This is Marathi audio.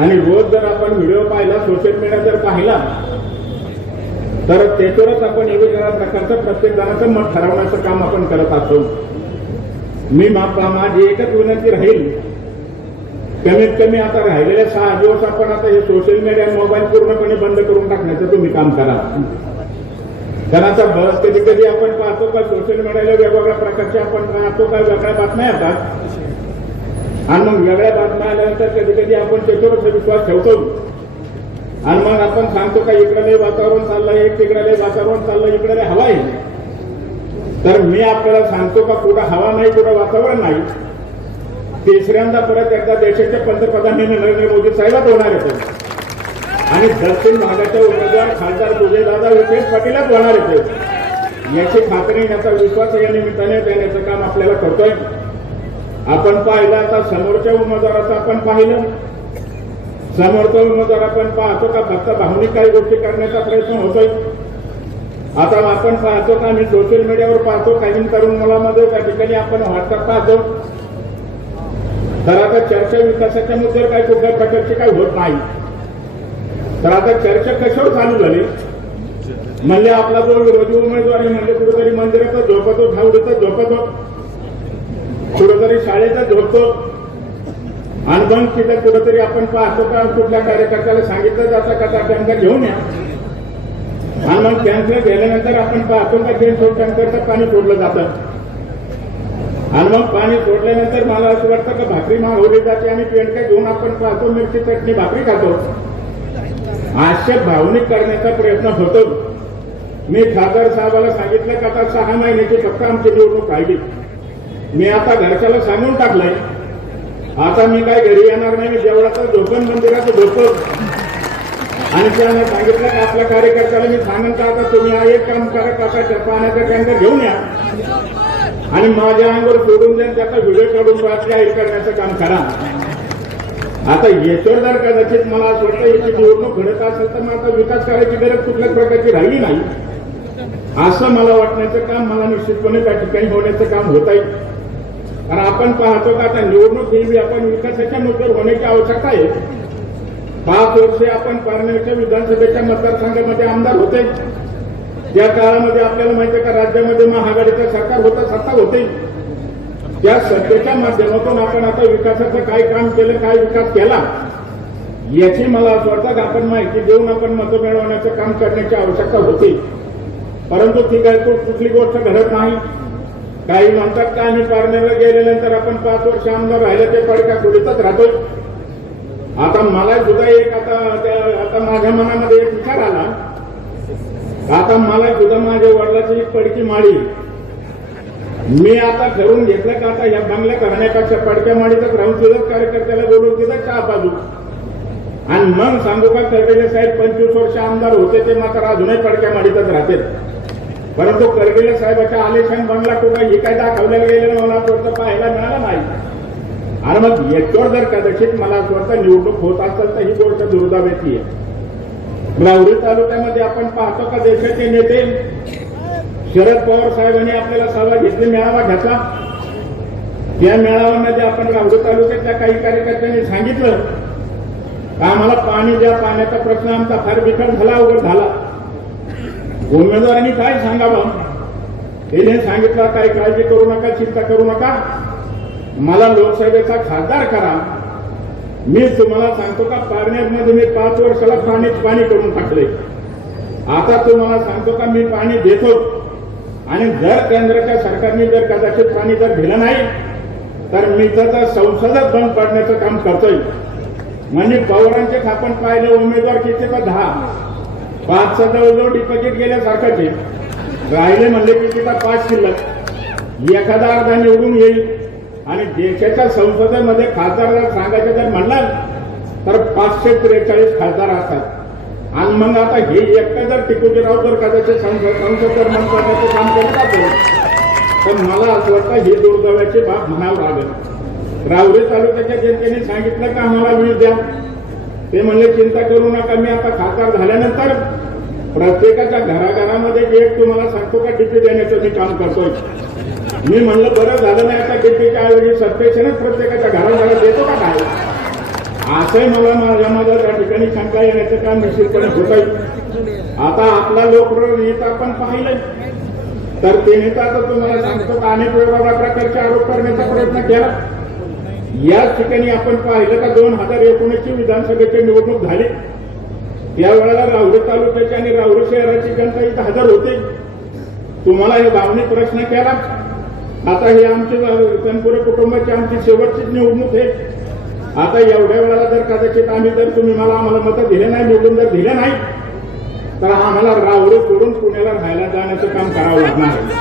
आणि रोज जर आपण व्हिडिओ पाहिला सोशल मीडिया जर पाहिला तर त्याच्यावरच आपण वेगवेगळ्या प्रकारचं प्रत्येक जणाचं मत ठरवण्याचं काम आपण करत असतो. मी मा- माझी एकच विनंती राहील. कमीत कमी आता राहिलेले सहा दिवस आपण आता हे सोशल मीडिया मोबाईल पूर्णपणे बंद करून टाकण्याचं तुम्ही काम करा. कारण आता बस कधी कधी आपण पाहतो का सोशल मीडियाला वेगवेगळ्या प्रकारचे आपण पाहतो का वेगळ्या बातम्या येतात. आणि मग वेगळ्या बातम्या आल्यानंतर कधी कधी आपण त्याच्यावरच विश्वास ठेवतो. आणि मग आपण सांगतो का इकडे वातावरण चाललं एक तिकडे वातावरण चाललं इकडे हवा आहे. तर मी आपल्याला सांगतो का कुठं हवा नाही कुठं वातावरण नाही. तिसऱ्यांदा परत एकदा देशाचे पंतप्रधान हे नरेंद्र मोदी साहेबात होणार आहेत आणि दक्षिण भागाच्या उमेदवार खासदार विजयदादा विखे पाटीलच होणार आहेत याची खात्री याचा विश्वास या निमित्ताने देण्याचं काम आपल्याला करतोय. आपण पाहिलं आता समोरच्या उमेदवाराचं आपण पाहिलं. समोरचा उमेदवार आपण पाहतो का फक्त भावनिक काही गोष्टी करण्याचा प्रयत्न होतोय. आता आपण पाहतो का मी सोशल मीडियावर पाहतो काही तरुण मुलामध्ये त्या ठिकाणी आपण व्हॉट्सअप पाहतो. तर आता चर्चा विकासाच्या मुद्द्यावर काही कुठल्या प्रकारची काही होत नाही. तर आता चर्चा कशावर चालू झाली? म्हणजे आपला जो विरोधी उमेदवार आहे म्हणजे कुठेतरी मंदिराचा झोपतो धावडीचा झोपतो कुठेतरी शाळेचा धोतो आणि दोन तिथे कुठेतरी आपण पाहतो का कुठल्या कार्यकर्त्याला सांगितलं जातं का त्या टँकर घेऊन या. आणि मग टँकर गेल्यानंतर आपण पाहतो का ते टँकरचं पाणी सोडलं जातं. आणि मग पाणी सोडल्यानंतर मला असं वाटतं का भाकरी मागवली जाते आणि पेंडका घेऊन आपण पाहतो मिरची चटणी भाकरी खातो. असे भावनिक करण्याचा प्रयत्न होतो. मी खासदार साहेबाला सांगितलं का आता सहा महिन्याची फक्त आमची निवडणूक राहिली. मी आता घरच्याला सांगून टाकलंय. आता मी काय घरी येणार नाही जेवढा झोपण मंदिराचं झोपत आणि त्यानं सांगितलं की आपल्या कार्यकर्त्याला मी सांगेन का आता तुम्ही हा एक काम करा कसा त्या पाण्याचा टँकर घेऊन या. आणि माझ्या अंगावर सोडून द्या त्याचा व्हिडिओ काढून बातम्या जाहीर करण्याचं काम करा. आता याच्यावर जर कदाचित मला असं वाटतं याची निवडणूक घडत असेल तर मग आता विकास करायची गरज कुठल्याच प्रकारची राहिली नाही. असं मला वाटण्याचं काम मला निश्चितपणे त्या ठिकाणी होण्याचं काम होत आहे कारण आपण पाहतो का आता निवडणूक ही। आपण विकासाच्या मुद्द्यावर होण्याची आवश्यकता आहे पाच वर्षे आपण पारनेरच्या विधानसभेच्या मतदारसंघामध्ये आमदार होते। त्या काळामध्ये आपल्याला माहिती आहे का राज्यामध्ये महाआघाडीचं सरकार होतं सत्ता होते। त्या सत्तेच्या माध्यमातून आपण आता विकासाचं काय काम केलं काय विकास केला? याची मला असं वाटतं की आपण माहिती देऊन आपण मतं मिळवण्याचं काम करण्याची आवश्यकता होती. परंतु ती आहे तो कुठली गोष्ट घडत नाही. काही म्हणतात का आम्ही पारनेरला गेल्यानंतर आपण पाच वर्ष आमदार राहिलं ते पडका खोलीतच राहतो आता मला सुद्धा एक आता त्या- आता माझ्या मनामध्ये एक विचार आला. आता मला सुद्धा माझ्या वडिलाची एक पडकी माळी. मी आता ठरवून घेतलं का आता या बंगल्या करण्यापेक्षा पडक्या माळीतच राहून तिथंच कार्यकर्त्याला बोलून तिथं का बाजू आणि मग सांगू का करडेले साहेब पंचवीस वर्ष आमदार होते ते मात्र अजूनही पडक्या माळीतच राहते परंतु करगिले साहेबाच्या आलेशान बंगला कुठं हे काय दाखवल्या गेलेलं मला असं पाहायला मिळालं नाही. आणि मग याच्यावर जर कदाचित मला असं वाटतं निवडणूक होत असेल तर ही गोष्ट दुर्दावेची आहे. राहुरी तालुक्यामध्ये आपण पाहतो का देशाचे नेते शरद पवार साहेबांनी आपल्याला सभा घेतली मेळावा घेतला. त्या मेळाव्यामध्ये आपण राहुरी तालुक्यातल्या काही कार्यकर्त्यांनी सांगितलं का आम्हाला पाणी द्या पाण्याचा प्रश्न आमचा फार बिकट झाला उघड झाला. उमेदवारांनी काय सांगावं? त्याने सांगितलं काही काळजी करू नका चिंता करू नका. मला लोकसभेचा खासदार करा. मी तुम्हाला सांगतो का पारनेरमध्ये मी पाच वर्षाला पाणी पाणी करून टाकले आता तुम्हाला सांगतो का मी पाणी देतो. आणि जर केंद्राच्या सरकारने जर कदाचित पाणी जर दिलं नाही तर मी त्याचा संसदच बंद पडण्याचं काम करतोय. म्हणजे पवारांचे आपण पाहिले उमेदवार किती? तर दहा. पाच जवळजवळ डिपॉझिट गेल्यासारखंच आहे. राहिले म्हणले की तिथं पाच शिल्लक. एखादा अर्धा निवडून येईल. आणि देशाच्या संसदेमध्ये खासदाराला सांगायचं जर म्हणाल तर पाचशे त्रेचाळीस खासदार असतात. आणि मग आता हे एकटं जर टिकूजीराव जर कदाचित संसद संसद जर करण्याचं काम करत असेल. तर मला असं वाटतं हे दुर्दैवाची बाब म्हणावं लागेल. राहुरी तालुक्याच्या जनतेने सांगितलं का आम्हाला वीज द्या? ते म्हणले चिंता करू नका मी आता खासदार झाल्यानंतर प्रत्येकाच्या घराघरामध्ये एक तुम्हाला सांगतो का डीपी देण्याचं मी काम करतोय. मी म्हणलं बरं झालं नाही आता डीपीच्या ऐवजी सबस्टेशनच प्रत्येकाच्या घराघरात देतो का काय? असंही मला माझ्या माझ्या त्या ठिकाणी शंका येण्याचं काम निश्चितपणे होतंय. आता आपला लोकप्रिय नेता पण पाहिलंय. तर ते नेता तर तुम्हाला सांगतो का अनेक वेगवेगळ्या प्रकारचे आरोप करण्याचा प्रयत्न केला. याच ठिकाणी आपण पाहिलं का दोन हजार एकोणीसची विधानसभेची निवडणूक झाली. त्यावेळेला राहुरी तालुक्याची आणि राहुरी शहराची जनता इथं हजर होते. तुम्हाला हे भावनिक प्रश्न केला. आता हे आमचे तनपुरे कुटुंबाची आमची शेवटचीच निवडणूक आहे. आता एवढ्या वेळेला जर कदाचित आम्ही जर तुम्ही मला आम्हाला मतं दिले नाही निवडून जर दिले नाही तर आम्हाला राहुरी सोडून पुण्याला राहायला जाण्याचं काम करावं लागणार आहे.